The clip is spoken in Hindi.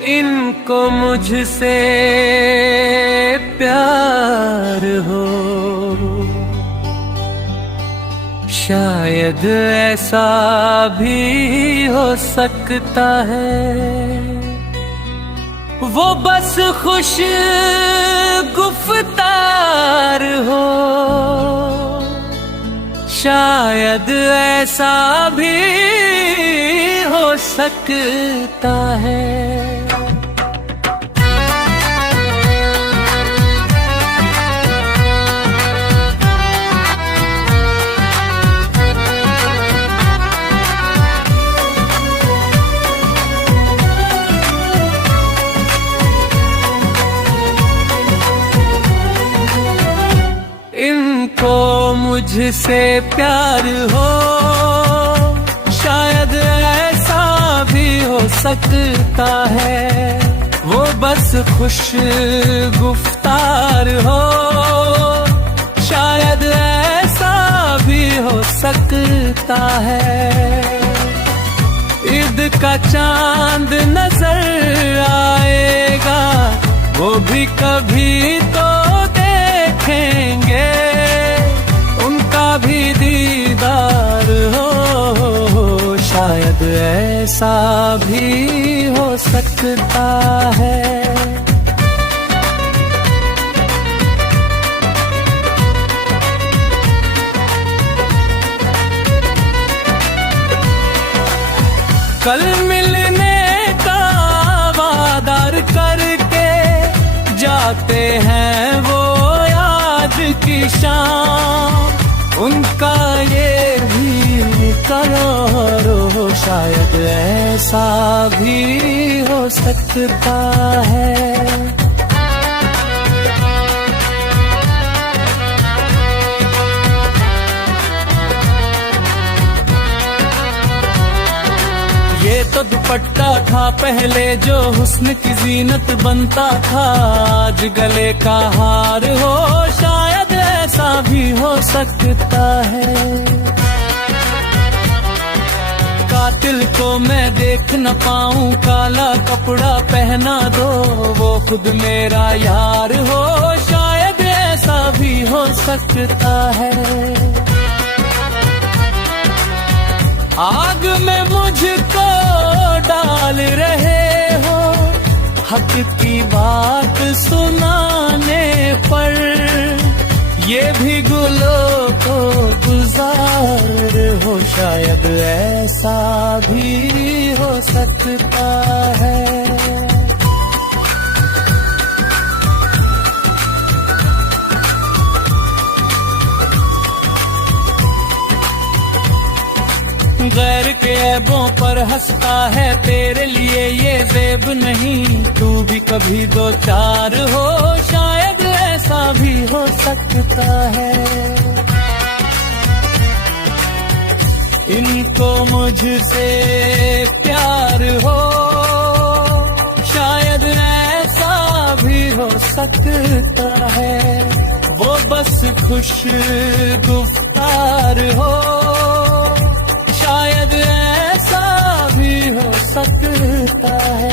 इनको मुझसे प्यार हो, शायद ऐसा भी हो सकता है। वो बस खुश गुफ्तार हो, शायद ऐसा भी हो सकता है। इनको मुझसे प्यार हो, शायद ऐसा भी हो सकता है। वो बस खुश गुफ्तार हो, शायद ऐसा भी हो सकता है। ईद का चांद नजर आएगा, वो भी कभी तो देखेंगे, उनका भी दीदार हो, शायद ऐसा भी हो सकता है। कल मिलने का वादा करके जाते हैं वो आज की शाम, उनका ये भी करार हो, शायद ऐसा भी हो सकता है। ये तो दुपट्टा था पहले जो हुस्न की जीनत बनता था, आज गले का हार हो, शायद ऐसा भी हो सकता है। कातिल को मैं देख न पाऊं, काला कपड़ा पहना दो, वो खुद मेरा यार हो, शायद ऐसा भी हो सकता है। आग में मुझको डाल रहे हो, हक की बात सुनाने पर, ये भी गुलों को गुजार हो, शायद ऐसा भी हो सकता है। गैर के ऐबों पर हंसता है, तेरे लिए ये ज़ेब नहीं, तू भी कभी दो चार हो, शायद ऐसा भी हो सकता है। इनको मुझसे प्यार हो, शायद ऐसा भी हो सकता है। वो बस खुश गुफ्तार हो, शायद ऐसा भी हो सकता है।